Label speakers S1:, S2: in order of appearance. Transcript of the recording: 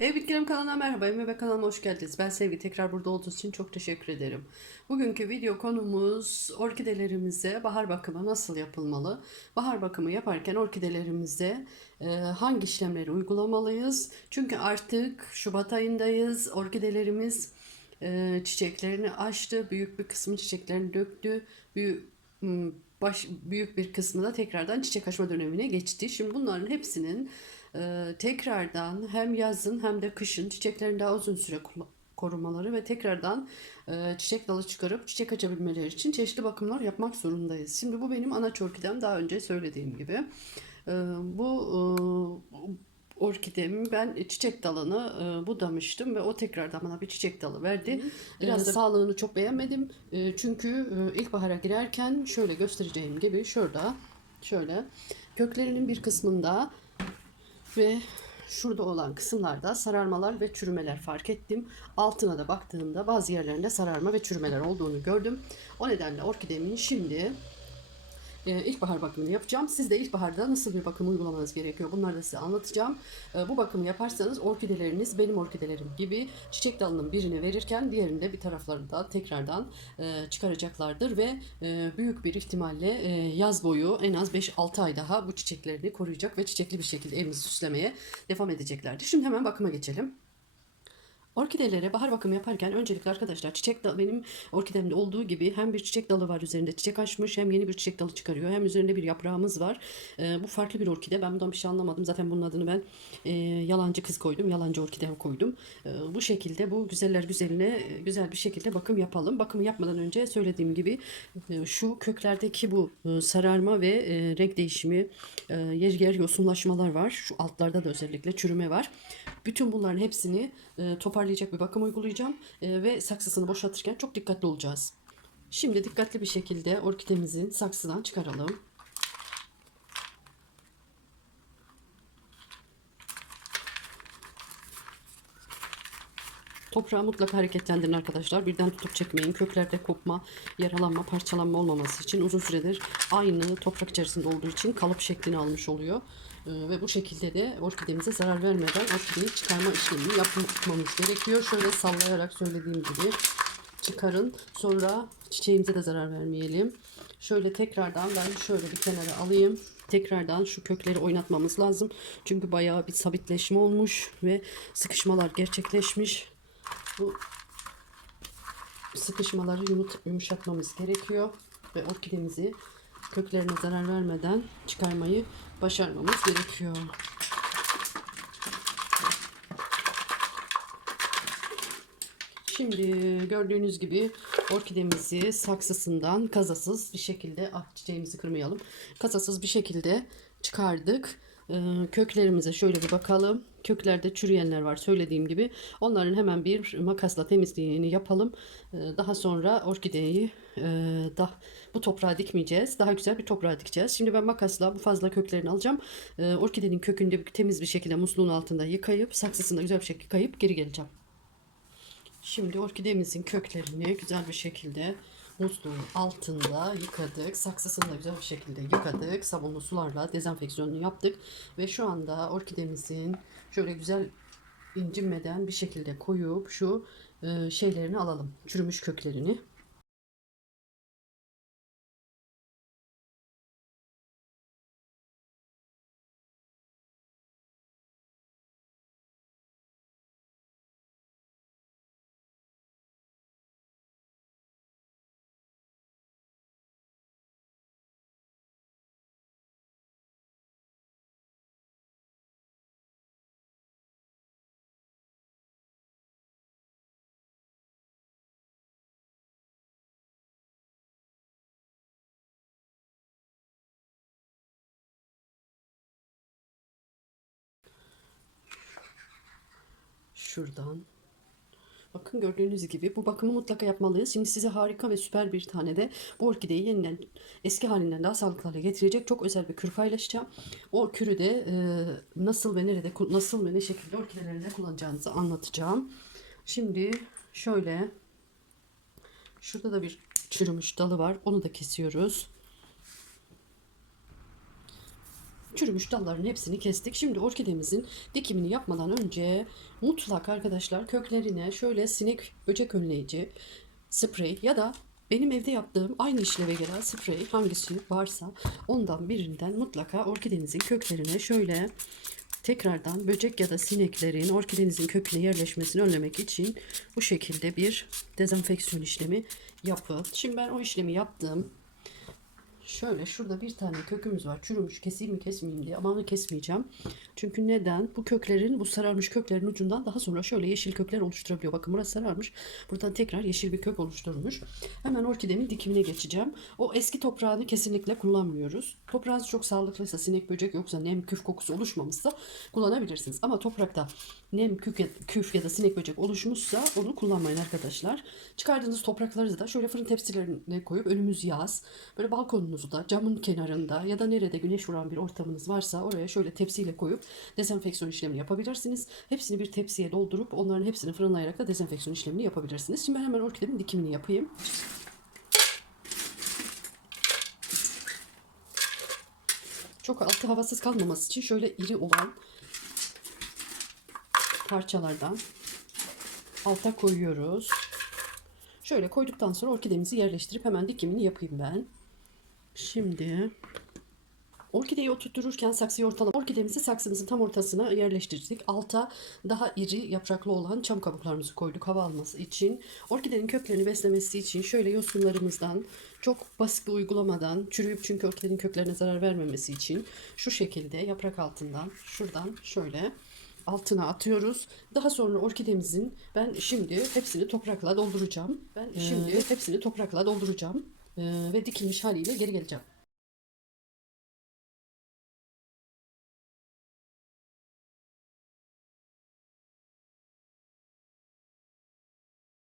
S1: Ev Bitkilerim kanalına merhaba. Ve kanalıma hoş geldiniz. Ben Sevgi. Tekrar burada olduğunuz için çok teşekkür ederim. Bugünkü video konumuz orkidelerimize bahar bakımı nasıl yapılmalı? Bahar bakımı yaparken orkidelerimize e, hangi işlemleri uygulamalıyız? Çünkü artık Şubat ayındayız. Orkidelerimiz e, çiçeklerini açtı. Büyük bir kısmı çiçeklerini döktü. Büyük, baş, büyük bir kısmı da tekrardan çiçek açma dönemine geçti. Şimdi bunların hepsinin e, tekrardan hem yazın hem de kışın çiçeklerini daha uzun süre korumaları ve tekrardan e, çiçek dalı çıkarıp çiçek açabilmeleri için çeşitli bakımlar yapmak zorundayız. Şimdi bu benim ana orkidem daha önce söylediğim gibi. E, bu e, orkidemi ben çiçek dalını e, budamıştım ve o tekrardan bana bir çiçek dalı verdi. Biraz da sağlığını çok beğenmedim. E, çünkü e, ilkbahara girerken şöyle göstereceğim gibi şurada şöyle köklerinin bir kısmında ve şurada olan kısımlarda sararmalar ve çürümeler fark ettim. Altına da baktığımda bazı yerlerinde sararma ve çürümeler olduğunu gördüm. O nedenle orkidemin şimdi ilkbahar bakımını yapacağım. Siz de ilkbaharda nasıl bir bakım uygulamanız gerekiyor? Bunları da size anlatacağım. E, bu bakımı yaparsanız orkideleriniz benim orkidelerim gibi çiçek dalının birine verirken diğerini de bir taraflarında tekrardan e, çıkaracaklardır ve e, büyük bir ihtimalle e, yaz boyu en az 5-6 ay daha bu çiçeklerini koruyacak ve çiçekli bir şekilde evimizi süslemeye devam edeceklerdir. Şimdi hemen bakıma geçelim. Orkidelere bahar bakımı yaparken öncelikle arkadaşlar çiçek dal benim orkidemde olduğu gibi hem bir çiçek dalı var üzerinde çiçek açmış hem yeni bir çiçek dalı çıkarıyor hem üzerinde bir yaprağımız var. Ee, bu farklı bir orkide ben bundan bir şey anlamadım zaten bunun adını ben e, yalancı kız koydum yalancı orkidem koydum. Ee, bu şekilde bu güzeller güzeline e, güzel bir şekilde bakım yapalım. Bakımı yapmadan önce söylediğim gibi e, şu köklerdeki bu e, sararma ve e, renk değişimi e, yer yer yosunlaşmalar var. Şu altlarda da özellikle çürüme var. Bütün bunların hepsini e, toparlayacak bir bakım uygulayacağım E, ve saksısını boşaltırken çok dikkatli olacağız. Şimdi dikkatli bir şekilde orkidemizin saksıdan çıkaralım. Toprağı mutlaka hareketlendirin arkadaşlar. Birden tutup çekmeyin. Köklerde kopma, yaralanma, parçalanma olmaması için uzun süredir aynı toprak içerisinde olduğu için kalıp şeklini almış oluyor. Ee, ve bu şekilde de orkidemize zarar vermeden orkideyi çıkarma işlemini yapmamız gerekiyor. Şöyle sallayarak söylediğim gibi çıkarın. Sonra çiçeğimize de zarar vermeyelim. Şöyle tekrardan ben şöyle bir kenara alayım. Tekrardan şu kökleri oynatmamız lazım. Çünkü bayağı bir sabitleşme olmuş ve sıkışmalar gerçekleşmiş. Bu sıkışmaları yumuşatmamız gerekiyor ve orkidemizi köklerine zarar vermeden çıkarmayı başarmamız gerekiyor. Şimdi gördüğünüz gibi orkidemizi saksısından kazasız bir şekilde ah çiçeğimizi kırmayalım. Kazasız bir şekilde çıkardık. Ee, köklerimize şöyle bir bakalım. Köklerde çürüyenler var söylediğim gibi. Onların hemen bir makasla temizliğini yapalım. Ee, daha sonra orkideyi e, da bu toprağa dikmeyeceğiz. Daha güzel bir toprağa dikeceğiz. Şimdi ben makasla bu fazla köklerini alacağım. Ee, orkidenin kökünde temiz bir şekilde musluğun altında yıkayıp saksısında güzel bir şekilde yıkayıp geri geleceğim. Şimdi orkidemizin köklerini güzel bir şekilde musluğun altında yıkadık. Saksısını da güzel bir şekilde yıkadık. Sabunlu sularla dezenfeksiyonunu yaptık. Ve şu anda orkidemizin şöyle güzel incinmeden bir şekilde koyup şu e, şeylerini alalım. Çürümüş köklerini. Şuradan. Bakın gördüğünüz gibi bu bakımı mutlaka yapmalıyız. Şimdi size harika ve süper bir tane de bu orkideyi yeniden eski halinden daha sağlıklı hale getirecek çok özel bir kür paylaşacağım. O kürü de e, nasıl ve nerede nasıl ve ne şekilde orkidelerinde kullanacağınızı anlatacağım. Şimdi şöyle şurada da bir çürümüş dalı var. Onu da kesiyoruz. Çürümüş dalların hepsini kestik. Şimdi orkidemizin dikimini yapmadan önce mutlak arkadaşlar köklerine şöyle sinek böcek önleyici sprey ya da benim evde yaptığım aynı işleve gelen sprey hangisi varsa ondan birinden mutlaka orkidenizin köklerine şöyle tekrardan böcek ya da sineklerin orkidenizin köküne yerleşmesini önlemek için bu şekilde bir dezenfeksiyon işlemi yapın. Şimdi ben o işlemi yaptım. Şöyle şurada bir tane kökümüz var. Çürümüş keseyim mi kesmeyeyim diye ama onu kesmeyeceğim. Çünkü neden? Bu köklerin bu sararmış köklerin ucundan daha sonra şöyle yeşil kökler oluşturabiliyor. Bakın burası sararmış. Buradan tekrar yeşil bir kök oluşturmuş. Hemen orkidemin dikimine geçeceğim. O eski toprağını kesinlikle kullanmıyoruz. Toprağınız çok sağlıklıysa, sinek böcek yoksa, nem küf kokusu oluşmamışsa kullanabilirsiniz. Ama toprakta nem küf ya, küf ya da sinek böcek oluşmuşsa onu kullanmayın arkadaşlar. Çıkardığınız toprakları da şöyle fırın tepsilerine koyup önümüz yaz. Böyle balkonunuzda, camın kenarında ya da nerede güneş vuran bir ortamınız varsa oraya şöyle tepsiyle koyup dezenfeksiyon işlemini yapabilirsiniz. Hepsini bir tepsiye doldurup onların hepsini fırınlayarak da dezenfeksiyon işlemini yapabilirsiniz. Şimdi ben hemen orkidemin dikimini yapayım. Çok altı havasız kalmaması için şöyle iri olan parçalardan alta koyuyoruz. Şöyle koyduktan sonra orkidemizi yerleştirip hemen dikimini yapayım ben. Şimdi orkideyi oturtururken saksıyı ortalama orkidemizi saksımızın tam ortasına yerleştirdik. Alta daha iri yapraklı olan çam kabuklarımızı koyduk hava alması için. Orkidenin köklerini beslemesi için şöyle yosunlarımızdan çok basit bir uygulamadan çürüyüp çünkü orkidenin köklerine zarar vermemesi için şu şekilde yaprak altından şuradan şöyle altına atıyoruz. Daha sonra orkidemizin ben şimdi hepsini toprakla dolduracağım. Ben şimdi hepsini toprakla dolduracağım. Ee, ve dikilmiş haliyle geri geleceğim.